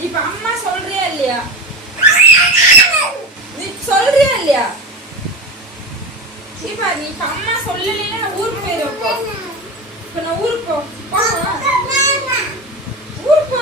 இப்ப அம்மா சொல்றியா இல்லையா? நீ சொல்றியா இல்லையா? இப்ப நீ இப்ப அம்மா சொல்லலைன்னா நான் ஊருக்கு போயிடுவேன். இப்ப நான் ஊருக்கு ஊருக்கு